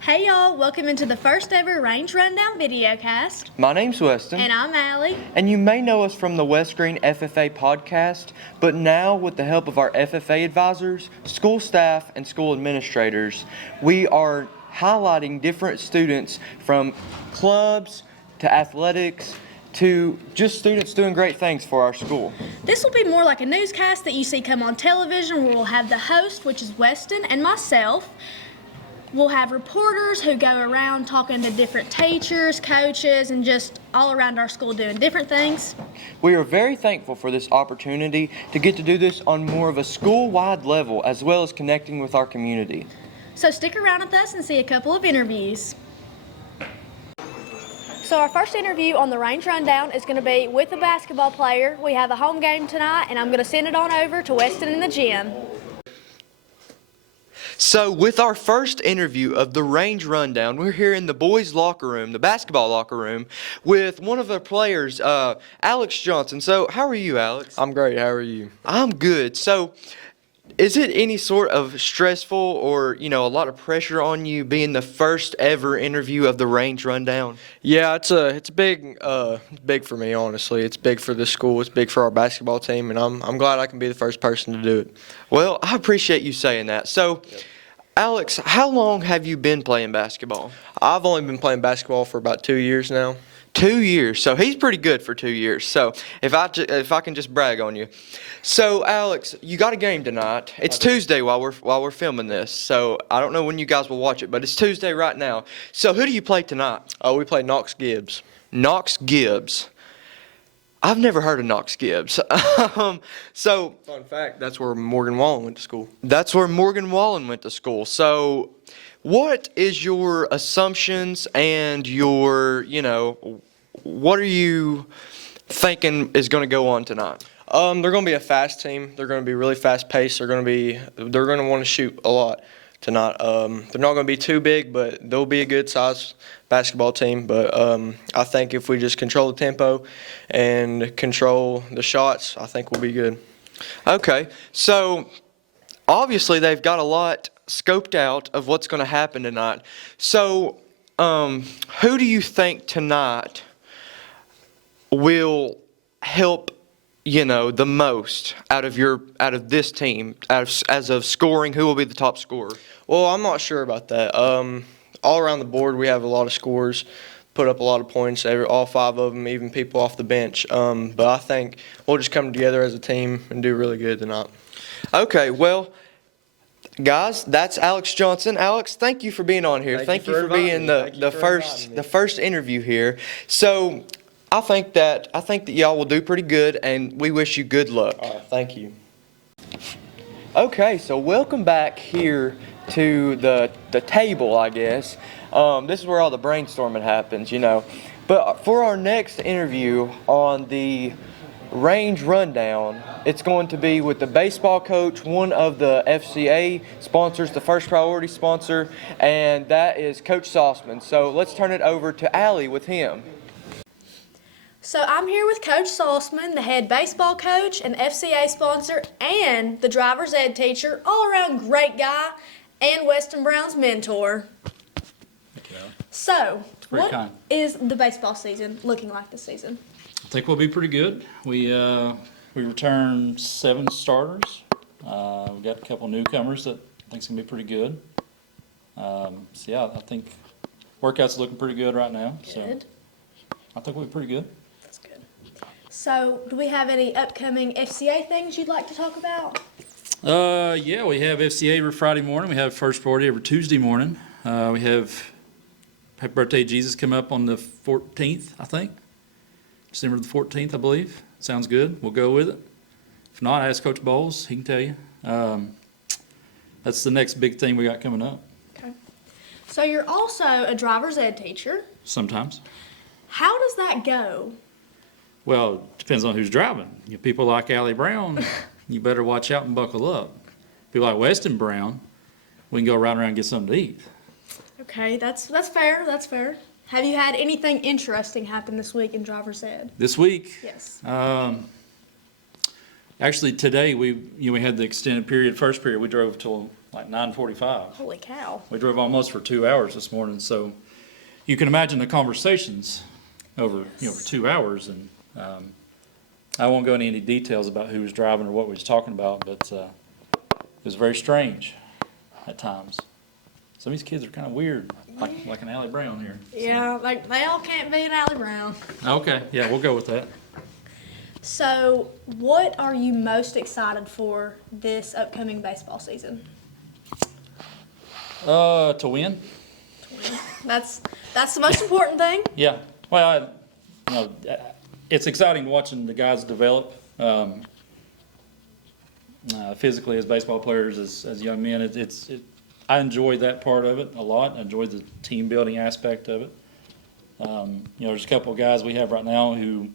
Hey y'all, welcome into the first ever Range Rundown videocast. My name's Weston. And I'm Allie. And you may know us from the West Greene FFA podcast, but now with the help of our FFA advisors, school staff, and school administrators, we are highlighting different students from clubs to athletics to just students doing great things for our school. This will be more like a newscast that you see come on television where we'll have the host, which is Weston, and myself. We'll have reporters who go around talking to different teachers, coaches, and just all around our school doing different things. We are very thankful for this opportunity to get to do this on more of a school-wide level as well as connecting with our community. So stick around with us and see a couple of interviews. So our first interview on the Range Rundown is going to be with a basketball player. We have a home game tonight, and I'm going to send it on over to Weston in the gym. So with our first interview of the Range Rundown, we're here in the boys' locker room, the basketball locker room, with one of our players, Alex Johnson. So how are you, Alex? I'm great. How are you? I'm good. So is it any sort of stressful or, a lot of pressure on you being the first ever interview of the Range Rundown? Yeah, it's big for me, honestly. It's big for the school. It's big for our basketball team, and I'm glad I can be the first person to do it. Well, I appreciate you saying that. So, Alex, how long have you been playing basketball? I've only been playing basketball for about 2 years now. 2 years. So he's pretty good for 2 years. So if I can just brag on you. So Alex, you got a game tonight. It's Tuesday while we're filming this. So I don't know when you guys will watch it, but it's Tuesday right now. So who do you play tonight? Oh, we play Knox Gibbs. Knox Gibbs. I've never heard of Knox Gibbs. So Fun fact, that's where Morgan Wallen went to school. that's where Morgan Wallen went to school. So what is your assumptions and your, what are you thinking is going to go on tonight? They're going to be a fast team. They're going to be really fast paced. They're going to want to shoot a lot tonight. They're not going to be too big, but they'll be a good size basketball team. But I think if we just control the tempo and control the shots, I think we'll be good. Okay, so obviously they've got a lot scoped out of what's going to happen tonight. So who do you think tonight will help, the most out of this team, as of scoring? Who will be the top scorer? Well, I'm not sure about that. All around the board, we have a lot of scorers, put up a lot of points, all 5 of them, even people off the bench. But I think we'll just come together as a team and do really good tonight. Okay, well, guys, that's Alex Johnson. Alex, thank you for being on here. Thank you for being the first interview here. So I think that y'all will do pretty good, and we wish you good luck. All right, thank you. Okay, so welcome back here to the table, I guess. This is where all the brainstorming happens, But for our next interview on the Range Rundown, it's going to be with the baseball coach, one of the FCA sponsors, the first priority sponsor, and that is Coach Sauceman. So let's turn it over to Allie with him. So I'm here with Coach Sauceman, the head baseball coach and FCA sponsor and the driver's ed teacher, all around great guy and Weston Brown's mentor. Thank you, Allie. So, what kind. is the baseball season looking like this season? I think we'll be pretty good. We returned 7 starters. We got a couple newcomers that I think's gonna be pretty good. So yeah, I think workouts looking pretty good right now. Good. So I think we'll be pretty good. That's good. So, do we have any upcoming FCA things you'd like to talk about? Yeah, we have FCA every Friday morning. We have first party every Tuesday morning. We have Happy Birthday Jesus come up on the 14th, I think. December the 14th, I believe. Sounds good. We'll go with it. If not, ask Coach Bowles. He can tell you. That's the next big thing we got coming up. Okay. So you're also a driver's ed teacher. Sometimes. How does that go? Well, it depends on who's driving. People like Allie Brown, you better watch out and buckle up. People like Weston Brown, we can go right around and get something to eat. Okay, that's fair. That's fair. Have you had anything interesting happen this week in driver's ed? This week, Yes. Actually, today we had the extended period. First period, we drove till like 9:45. Holy cow. We drove almost for 2 hours this morning. So you can imagine the conversations over for 2 hours. And I won't go into any details about who was driving or what we was talking about, but it was very strange at times. Some of these kids are kind of weird, like an Allie Brown here. Yeah, like they all can't be an Allie Brown. Okay, yeah, we'll go with that. So, what are you most excited for this upcoming baseball season? To win. That's the most important thing. Yeah. Well, it's exciting watching the guys develop physically as baseball players, as young men. I enjoy that part of it a lot. I enjoy the team building aspect of it. There's a couple of guys we have right now who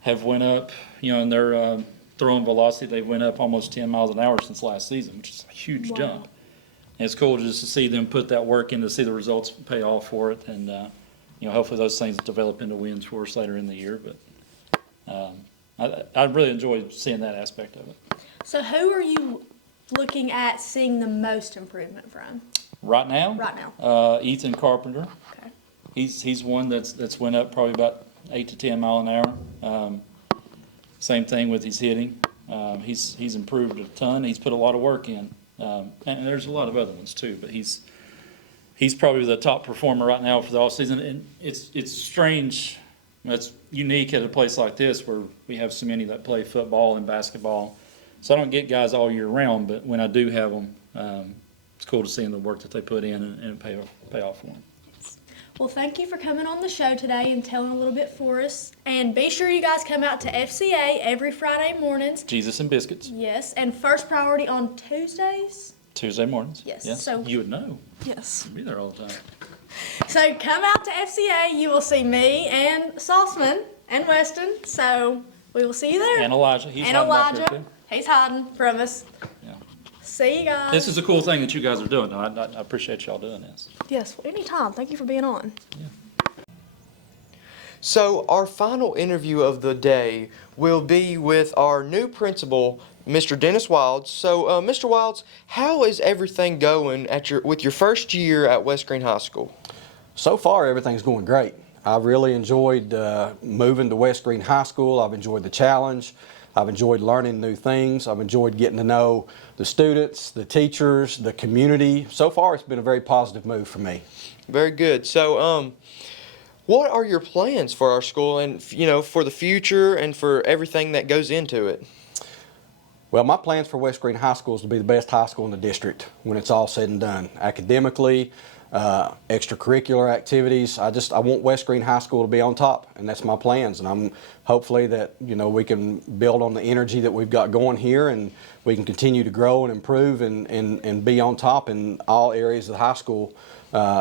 have went up, in their throwing velocity. They went up almost 10 miles an hour since last season, which is a huge jump. And it's cool just to see them put that work in, to see the results pay off for it. And, hopefully those things develop into wins for us later in the year. But I really enjoy seeing that aspect of it. So, who are you looking at seeing the most improvement from? Right now? Right now. Ethan Carpenter. Okay. He's one that's went up probably about 8 to 10 mile an hour. Same thing with his hitting. He's improved a ton. He's put a lot of work in. And there's a lot of other ones too, but he's probably the top performer right now for the offseason. And it's strange. It's unique at a place like this where we have so many that play football and basketball. So I don't get guys all year round, but when I do have them, it's cool to see the work that they put in and pay off for them. Well, thank you for coming on the show today and telling a little bit for us. And be sure you guys come out to FCA every Friday mornings. Jesus and biscuits. Yes, and first priority on Tuesdays. Tuesday mornings. Yes. So you would know. Yes. You'd be there all the time. So come out to FCA. You will see me and Sauceman and Weston. So we will see you there. And Elijah. He's and hiding back Elijah. there too. He's hiding from us. Yeah. See you guys. This is a cool thing that you guys are doing. I appreciate y'all doing this. Yes, well, anytime. Thank you for being on. So our final interview of the day will be with our new principal, Mr. Dennis Wilds. So, Mr. Wilds, how is everything going with your first year at West Greene High School? So far, everything's going great. I've really enjoyed moving to West Greene High School. I've enjoyed the challenge. I've enjoyed learning new things. I've enjoyed getting to know the students, the teachers, the community. So far, it's been a very positive move for me. Very good. So, what are your plans for our school and, for the future and for everything that goes into it? Well, my plans for West Greene High School is to be the best high school in the district when it's all said and done. Academically, extracurricular activities. I want West Greene High School to be on top, and that's my plans. And I'm hopefully that we can build on the energy that we've got going here, and we can continue to grow and improve and be on top in all areas of the high school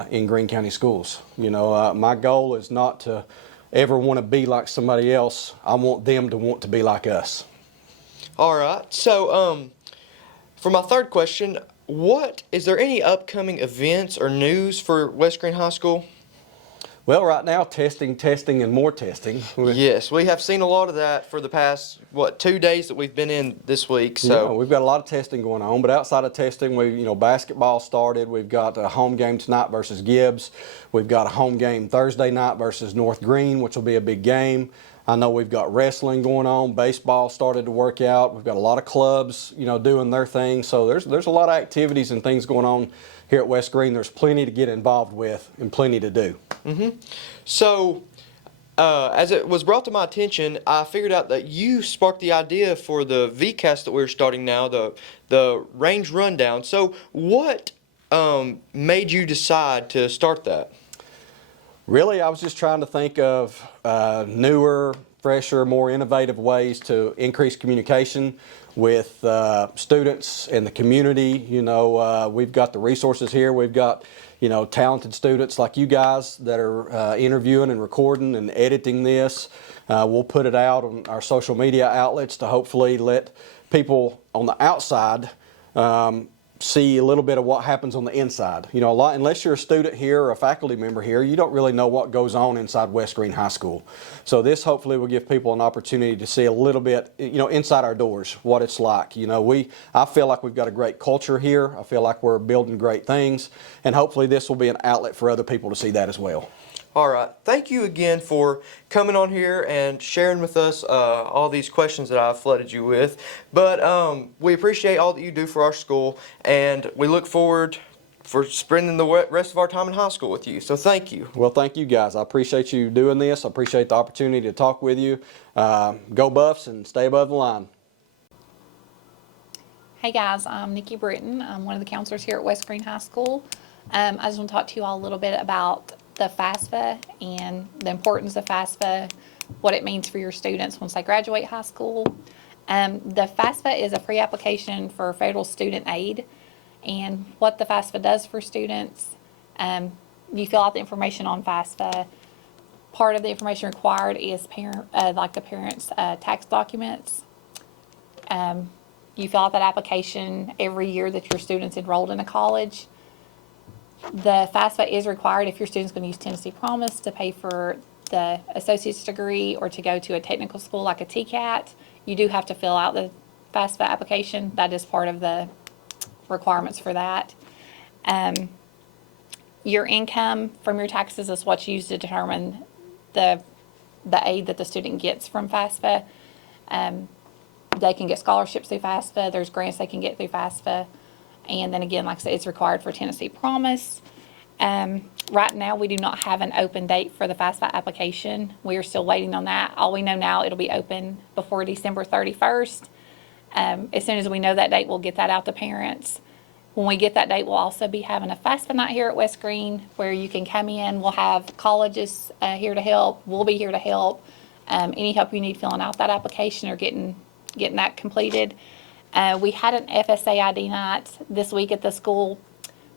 in Greene County schools. My goal is not to ever want to be like somebody else. I want them to want to be like us. All right. So, for my third question, is there any upcoming events or news for West Greene High School? Well, right now, testing, and more testing. Yes, we have seen a lot of that for the past, 2 days that we've been in this week. So yeah, we've got a lot of testing going on, but outside of testing, basketball started. We've got a home game tonight versus Gibbs. We've got a home game Thursday night versus North Greene, which will be a big game. I know we've got wrestling going on. Baseball started to work out. We've got a lot of clubs, doing their thing. So there's a lot of activities and things going on here at West Greene. There's plenty to get involved with and plenty to do. Mm-hmm. So, as it was brought to my attention, I figured out that you sparked the idea for the VCast that we're starting now, the range rundown. So, what made you decide to start that? Really, I was just trying to think of newer, fresher, more innovative ways to increase communication with students and the community. We've got the resources here. We've got, talented students like you guys that are interviewing and recording and editing this. We'll put it out on our social media outlets to hopefully let people on the outside see a little bit of what happens on the inside. You know, a lot, unless you're a student here or a faculty member here, you don't really know what goes on inside West Greene High School. So this hopefully will give people an opportunity to see a little bit, you know, inside our doors, what it's like. You know, I feel like we've got a great culture here. I feel like we're building great things, and hopefully this will be an outlet for other people to see that as well. All right. Thank you again for coming on here and sharing with us all these questions that I've flooded you with. But we appreciate all that you do for our school, and we look forward for spending the rest of our time in high school with you. So thank you. Well, thank you guys. I appreciate you doing this. I appreciate the opportunity to talk with you. Go Buffs and stay above the line. Hey guys, I'm Nikki Britton. I'm one of the counselors here at West Greene High School. I just want to talk to you all a little bit about the FAFSA and the importance of FAFSA, what it means for your students once they graduate high school. The FAFSA is a free application for federal student aid, and what the FAFSA does for students, you fill out the information on FAFSA. Part of the information required is the parents' tax documents. You fill out that application every year that your student's enrolled in a college. The FAFSA is required if your student's going to use Tennessee Promise to pay for the associate's degree or to go to a technical school like a TCAT. You do have to fill out the FAFSA application. That is part of the requirements for that. Your income from your taxes is what's used to determine the aid that the student gets from FAFSA. They can get scholarships through FAFSA. There's grants they can get through FAFSA. And then again, like I said, it's required for Tennessee Promise. Right now, we do not have an open date for the FAFSA application. We are still waiting on that. All we know now, it'll be open before December 31st. As soon as we know that date, we'll get that out to parents. When we get that date, we'll also be having a FAFSA night here at West Greene where you can come in. We'll have colleges here to help. We'll be here to help. Any help you need filling out that application or getting that completed. We had an FSA ID night this week at the school.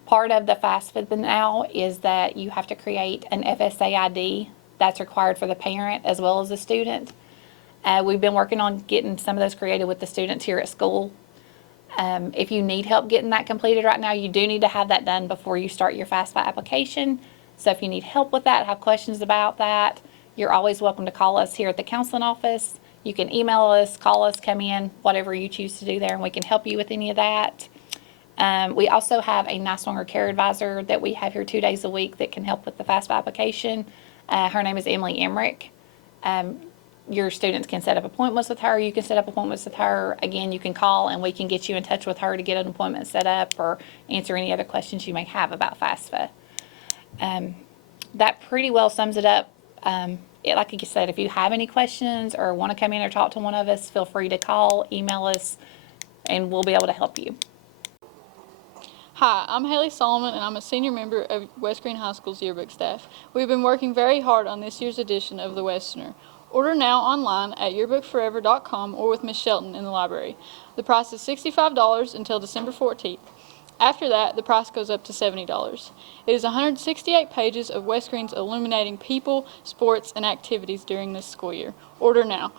Part of the FAFSA now is that you have to create an FSA ID that's required for the parent as well as the student. We've been working on getting some of those created with the students here at school. If you need help getting that completed right now, you do need to have that done before you start your FAFSA application. So if you need help with that, have questions about that, you're always welcome to call us here at the counseling office. You can email us, call us, come in, whatever you choose to do there, and we can help you with any of that. We also have a nice longer care advisor that we have here 2 days a week that can help with the FAFSA application. Her name is Emily Emmerich. Your students can set up appointments with her. You can set up appointments with her. Again, you can call and we can get you in touch with her to get an appointment set up or answer any other questions you may have about FAFSA. That pretty well sums it up. Like I said, if you have any questions or want to come in or talk to one of us, feel free to call, email us, and we'll be able to help you. Hi, I'm Haley Solomon, and I'm a senior member of West Greene High School's yearbook staff. We've been working very hard on this year's edition of the Westerner. Order now online at yearbookforever.com or with Miss Shelton in the library. The price is $65 until December 14th. After that, the price goes up to $70. It is 168 pages of West Greene's illuminating people, sports, and activities during this school year. Order now.